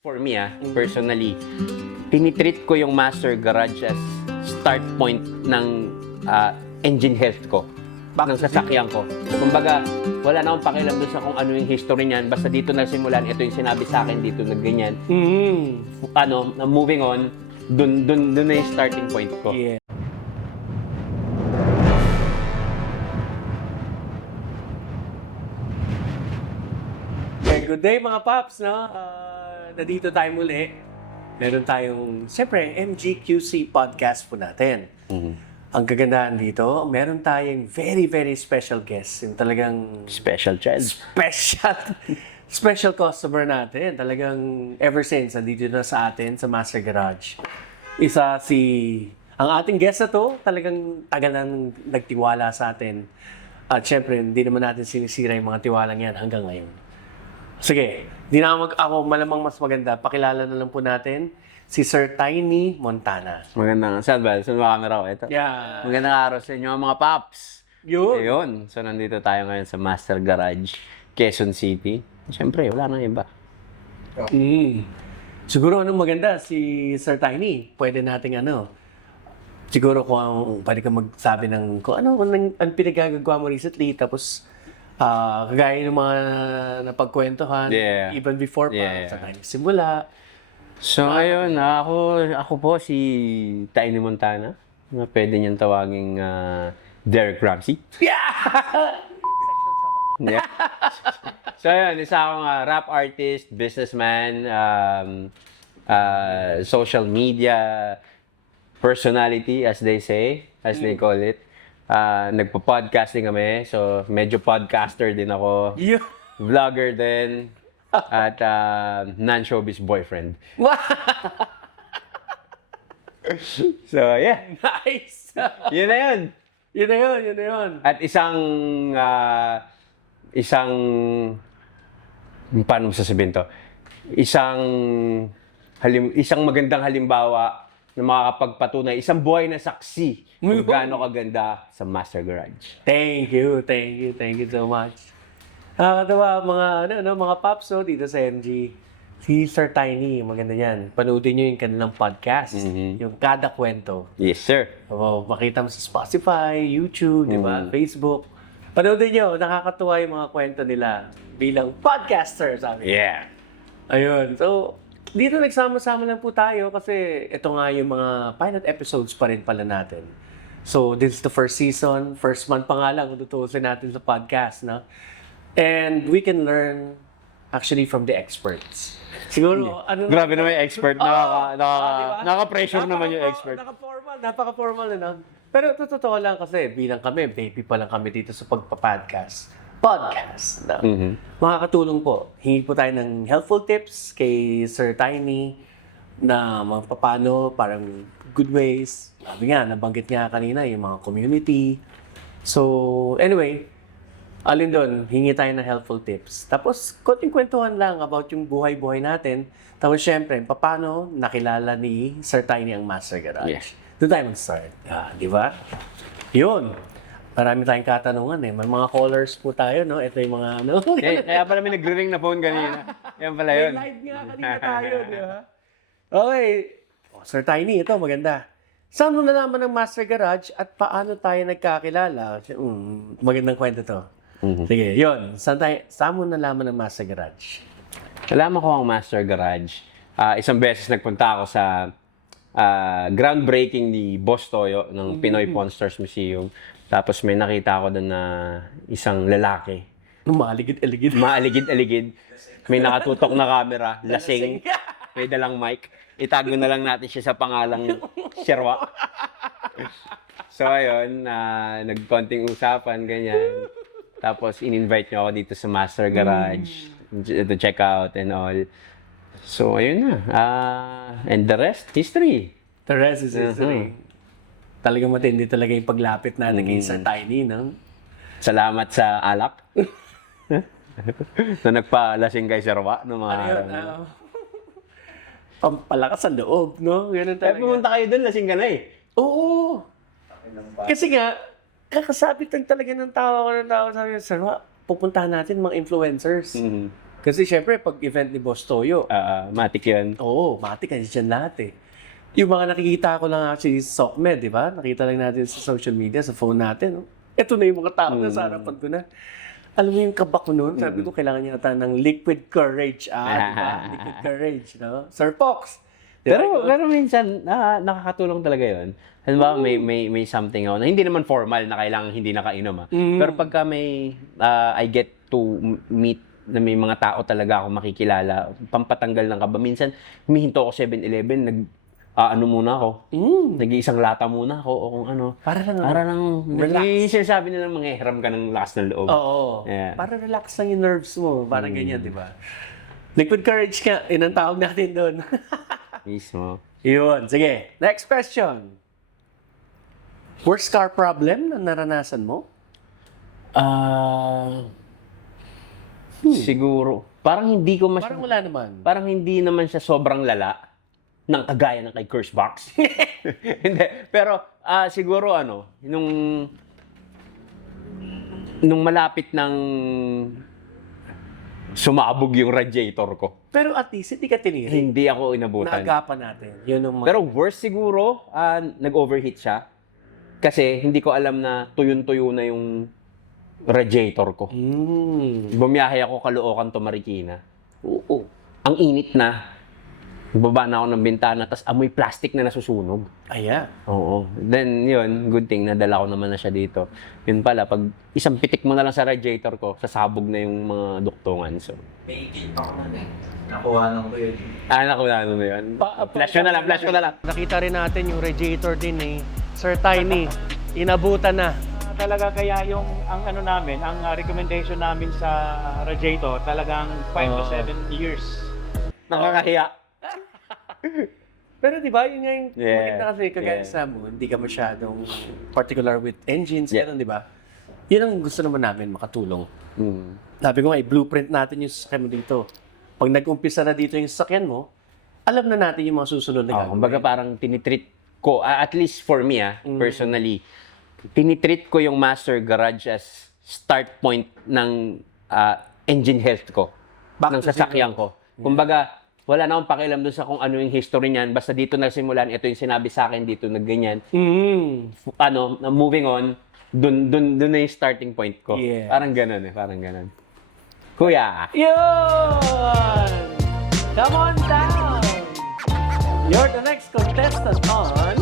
For me, personally, tinitreat ko yung Master Garage as start point ng engine health ko. Ng sasakyan ko. Kumbaga, wala na akong pakialam doon sa kung ano yung history niyan. Basta dito na simulan, ito yung sinabi sa akin dito na ganyan. Moving on, dun na yung starting point ko. Yeah. Okay, good day mga Paps, no? Nandito tayo muli. Meron tayong, siyempre, MGQC podcast po natin. Ang kagandahan dito, meron tayong very, very special guest. Yung talagang Special child. special customer natin. Talagang ever since, nandito na sa atin, sa Master Garage. Ang ating guest na to, talagang tagal nang nagtiwala sa atin. At syempre, hindi naman natin sinisira yung mga tiwalang yan hanggang ngayon. Sige, di na ako malamang mas maganda. Pakilala na lang po natin si Sir Tiny Montana. Magandang, saan ba? Saan ba camera ko? Ito. Yeah. Magandang araw sa inyo mga paps. Yun. Ayun. So, nandito tayo ngayon sa Master Garage, Quezon City. Siyempre, wala nang iba. Siguro anong maganda si Sir Tiny, pwede nating siguro kung pwede ka magsabi ng kung ano ang pinagagagawa mo recently, tapos kagaya ng mga napagkwentuhan, Yeah. even before pa, Yeah. sa tayo simula. So, ayun, ako po si Tiny Montana. Na pwede niyang tawaging Derek Ramsey. Yeah! So, ayun, isa akong rap artist, businessman, social media personality, as they say, as they call it. Nagpo-podcasting kami, so medyo podcaster din ako. Yeah. Vlogger din. At non-showbiz boyfriend. So, yeah. Nice! Yun na yun. Yun na yun. At paano mo sasabihin to? Isang magandang halimbawa na makakapagpatunay, isang buhay na saksi kung gaano kaganda sa Master Garage. Thank you so much. Nakakatawa mga Paps dito sa MG. Si Sir Tiny, maganda yan. Panoodin nyo yung kanilang podcast, yung Kada Kwento. Yes, sir. Makita mo sa Spotify, YouTube, di ba? Facebook. Panoodin nyo, nakakatuwa yung mga kwento nila bilang podcaster, sabi. Yeah. Ayun. So, dito nagsama-sama lang po tayo kasi ito nga yung mga pilot episodes pa rin pala natin. So, this is the first season. First month pa nga lang kung tutuusin natin sa podcast, no? And we can learn actually from the experts. Siguro, Grabe naman yung expert. diba? Nakaka-pressure naman yung expert. Napaka-formal, Pero totoo lang kasi bilang kami, baby pa lang kami dito sa pagpa-podcast. Podcast. Makakatulong po. Hingi po tayo ng helpful tips kay Sir Tiny na paano, parang good ways. Sabi nga, nabanggit nga kanina yung mga community. So, anyway, alin doon, hingi tayo ng helpful tips. Tapos, konting kwentuhan lang about yung buhay-buhay natin. Tapos, syempre, paano nakilala ni Sir Tiny ang Master Garage. Yes. Doon tayo mag-start. Di ba? Yun. Marami tayong katanungan eh. May mga callers po tayo, no? Ito yung mga Kaya pala may nagre-ring na phone kanina. Yan pala yun. May live nga kanina tayo, di ba? Okay. Sir Tiny, ito maganda. Saan mo nalaman ng Master Garage at paano tayo nagkakilala? Magandang kwento to. Sige, yun. Saan mo nalaman ng Master Garage? Nalaman ko ang Master Garage. Isang beses nagpunta ako sa groundbreaking ni Boss Toyo ng Pinoy Pawn Stars Museum. Tapos may nakita ako doon na isang lalaki. Maaligid-aligid. Maaligid-aligid. May nakatutok na camera. Lasing. May dalang mic. Itago na lang natin siya sa pangalang Sherwa. So ayun, nagkonting usapan, ganyan. Tapos in-invite niyo ako dito sa Master Garage to check out and all. So ayun na. And the rest, history. The rest is history. Talagang matindi talaga yung paglapit natin kay Sir Tiny, no? Salamat sa alak. Na nagpalasing kay Sherwa noong mga araw na. Pampalakas sa loob, no? Ganun Kaya talaga. pumunta kayo doon, lasing ka na eh. Oo. Kasi nga, kakasabit lang talaga ng tao ko ng tao. Sabi niya, Sir, pupuntahan natin mga influencers. Kasi syempre, pag event ni Boss Toyo, Matik yun. oo, matik, nandiyan lahat eh. Yung mga nakikita ko lang actually sa SOCMED, di ba? Nakita lang natin sa social media, sa phone natin. No? Ito na yung mga tao na sa harapan ko na. Alam mo yung kabak ko noon, sabi ko, kailangan niya natin ng liquid courage. Di ba? Liquid courage, no? Sir Fox. Di ba? Pero minsan, nakakatulong talaga yun. Halimbawa, may something ako na hindi naman formal na kailangan hindi nakainom. Pero pagka I get to meet na may mga tao talaga ako makikilala, pampatanggal ng kaba. Minsan, humihinto ako 7-Eleven, ano muna ako. Nag-iisang lata muna ako o kung ano. Para lang relax. Yung sinasabi nila, manghihiram ka ng lakas ng loob. Oo. Yeah. Para relax lang yung nerves mo. Parang ganyan, di ba? Liquid courage ka. Yun ang tawag natin doon. Mismo. Yun. Sige. Next question. Worst car problem na naranasan mo? Siguro. Parang hindi ko Parang wala naman. Parang hindi naman siya sobrang lala ng kagaya ng kay Curse Box. Hindi. Pero siguro nung malapit ng sumabog yung radiator ko. Pero at least, hindi ka tiniri. Hindi ako inabutan. Naagapan natin. Yun ang Pero worst siguro, nag-overheat siya. Kasi hindi ko alam na tuyon-tuyo na yung radiator ko. Bumiyahe ako Caloocan to Marikina. Oo. Ang init na. Baba na ako ng bintana, tapos amoy plastic na nasusunog. Ayan. Oo. Then, yun, good thing, nadala ko naman na siya dito. Yun pala, pag isang pitik mo na lang sa radiator ko, sasabog na yung mga duktungan. So, May ikit pa ako nun eh. Nakuha lang ko yun. nakuha na yun. Flash ko na lang. Nakita rin natin yung radiator din eh. Sir Tiny, inabutan na. Talaga kaya yung ang ano namin, ang recommendation namin sa radiator talagang 5 to 7 years. Nakakahiya. Pero di ba, yun nga yung maganda kasi kagaya Yeah. sa mo, hindi ka masyadong particular with engines, ganun, di ba? Yun ang gusto naman namin, makatulong. Sabi ko nga, i-blueprint natin yung sasakyan mo dito. Pag nag-umpisa na dito yung sasakyan mo, alam na natin yung mga susunod na gagawin. Kumbaga parang tinitreat ko, at least for me, personally, tinitreat ko yung Master Garage as start point ng engine health ko, Back ng to sasakyan zero. ko. Kumbaga, wala na akong pakialam doon sa kung ano yung history niyan. Basta dito nagsimulan, ito yung sinabi sa akin, dito nagganyan. Moving on, dun na yung starting point ko. Yes. Parang ganun. Kuya! Yun! Come on down! You're the next contestant on...